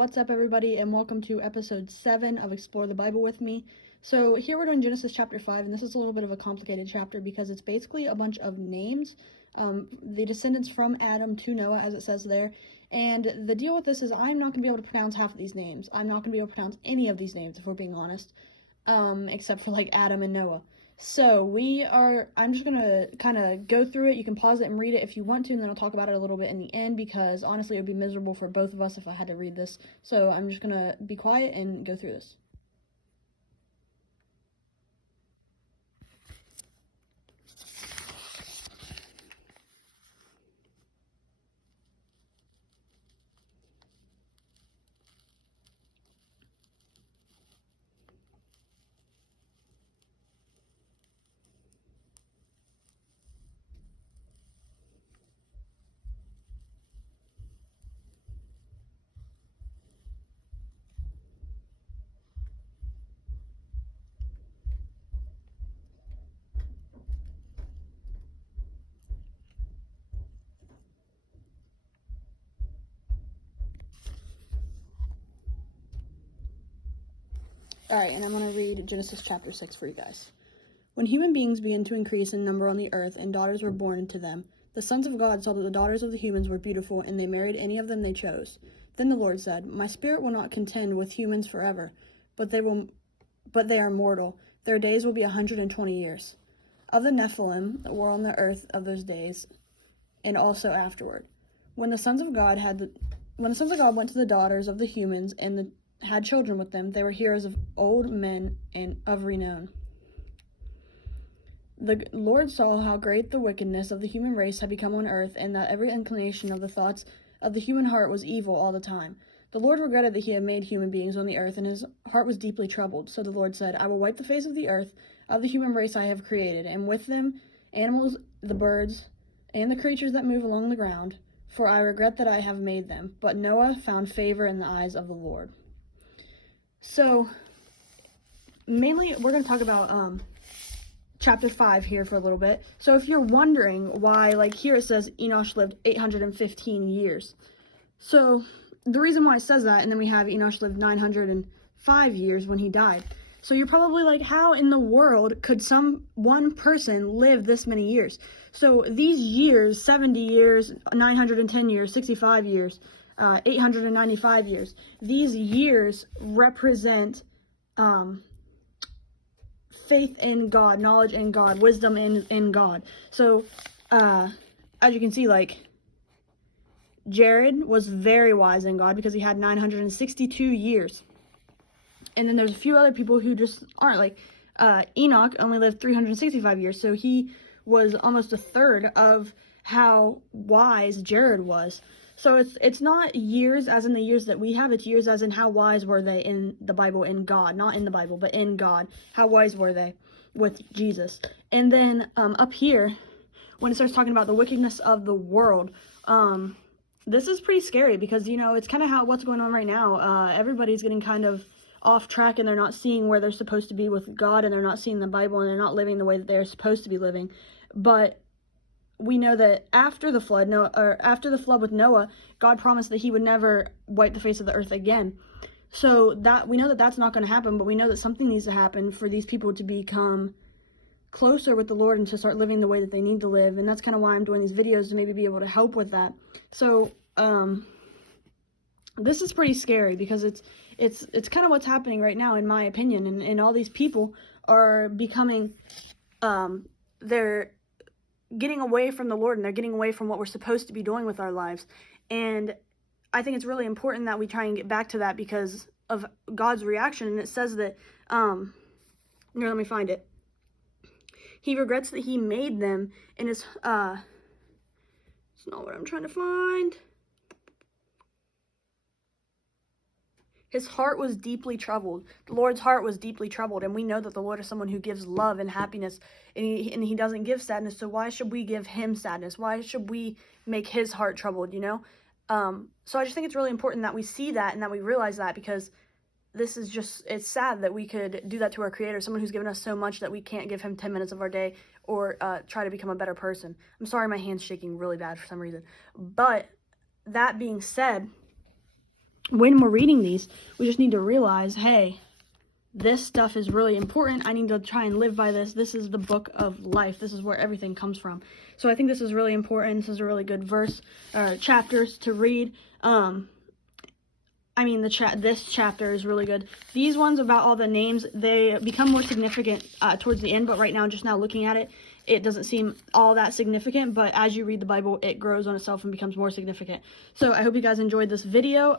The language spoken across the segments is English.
what's up everybody, and welcome to episode 7 of Explore the Bible with me. So here we're doing Genesis chapter 5, and this is a little bit of a complicated chapter because it's basically a bunch of names, the descendants from Adam to Noah, as it says there. And the deal with this is I'm not going to be able to pronounce half of these names. I'm not going to be able to pronounce any of these names, if we're being honest, except for like Adam and Noah. So I'm just going to kind of go through it. You can pause it and read it if you want to, and then I'll talk about it a little bit in the end, because honestly it would be miserable for both of us if I had to read this. So I'm just going to be quiet and go through this. Alright, and I'm going to read Genesis chapter 6 for you guys. When human beings began to increase in number on the earth, and daughters were born to them, the sons of God saw that the daughters of the humans were beautiful, and they married any of them they chose. Then the Lord said, My spirit will not contend with humans forever, but they are mortal. Their days will be 120 years. Of the Nephilim that were on the earth of those days, and also afterward. When the sons of God went to the daughters of the humans and had children with them, they were heroes of old men and of renown. The Lord saw how great the wickedness of the human race had become on earth, and that every inclination of the thoughts of the human heart was evil all the time. The Lord regretted that he had made human beings on the earth, and his heart was deeply troubled. So the Lord said, I will wipe the face of the earth of the human race I have created, and with them animals, the birds, and the creatures that move along the ground, for I regret that I have made them. But Noah found favor in the eyes of the Lord. So, mainly, we're going to talk about chapter 5 here for a little bit. So if you're wondering why, like here it says Enosh lived 815 years. So the reason why it says that, and then we have Enosh lived 905 years when he died. So you're probably like, how in the world could one person live this many years? So these years, 70 years, 910 years, 65 years, 895 years, these years represent faith in God, knowledge in God, wisdom in God. So, as you can see, like, Jared was very wise in God because he had 962 years. And then there's a few other people who just aren't. Like, Enoch only lived 365 years, so he was almost a third of how wise Jared was. So it's not years as in the years that we have, it's years as in how wise were they in the Bible, in God. Not in the Bible, but in God. How wise were they with Jesus? And then up here, when it starts talking about the wickedness of the world, this is pretty scary because, you know, it's kind of what's going on right now. Everybody's getting kind of off track, and they're not seeing where they're supposed to be with God, and they're not seeing the Bible, and they're not living the way that they're supposed to be living. But we know that after the flood with Noah, God promised that he would never wipe the face of the earth again. So that we know that that's not going to happen, but we know that something needs to happen for these people to become closer with the Lord and to start living the way that they need to live. And that's kind of why I'm doing these videos, to maybe be able to help with that. So this is pretty scary because it's kind of what's happening right now, in my opinion. And all these people are becoming they're getting away from the Lord, and they're getting away from what we're supposed to be doing with our lives. And I think it's really important that we try and get back to that because of God's reaction. And it says that, here, let me find it. He regrets that he made them, and it's not what I'm trying to find. His heart was deeply troubled. The Lord's heart was deeply troubled, and we know that the Lord is someone who gives love and happiness, and he doesn't give sadness, so why should we give him sadness? Why should we make his heart troubled, you know? So I just think it's really important that we see that and that we realize that, because it's sad that we could do that to our Creator, someone who's given us so much that we can't give him 10 minutes of our day or try to become a better person. I'm sorry, my hand's shaking really bad for some reason. But that being said, when we're reading these, we just need to realize, hey, this stuff is really important. I need to try and live by this. This is the book of life. This is where everything comes from. So I think this is really important. This is a really good verse or chapters to read. I mean, this chapter is really good. These ones about all the names, they become more significant towards the end, but right now, just now looking at it, it doesn't seem all that significant, but as you read the Bible, it grows on itself and becomes more significant. So I hope you guys enjoyed this video.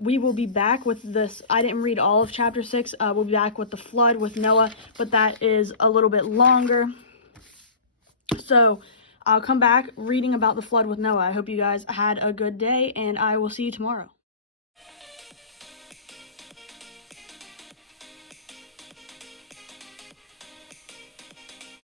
We will be back with this. I didn't read all of chapter 6. We'll be back with the flood with Noah, but that is a little bit longer. So I'll come back reading about the flood with Noah. I hope you guys had a good day, and I will see you tomorrow.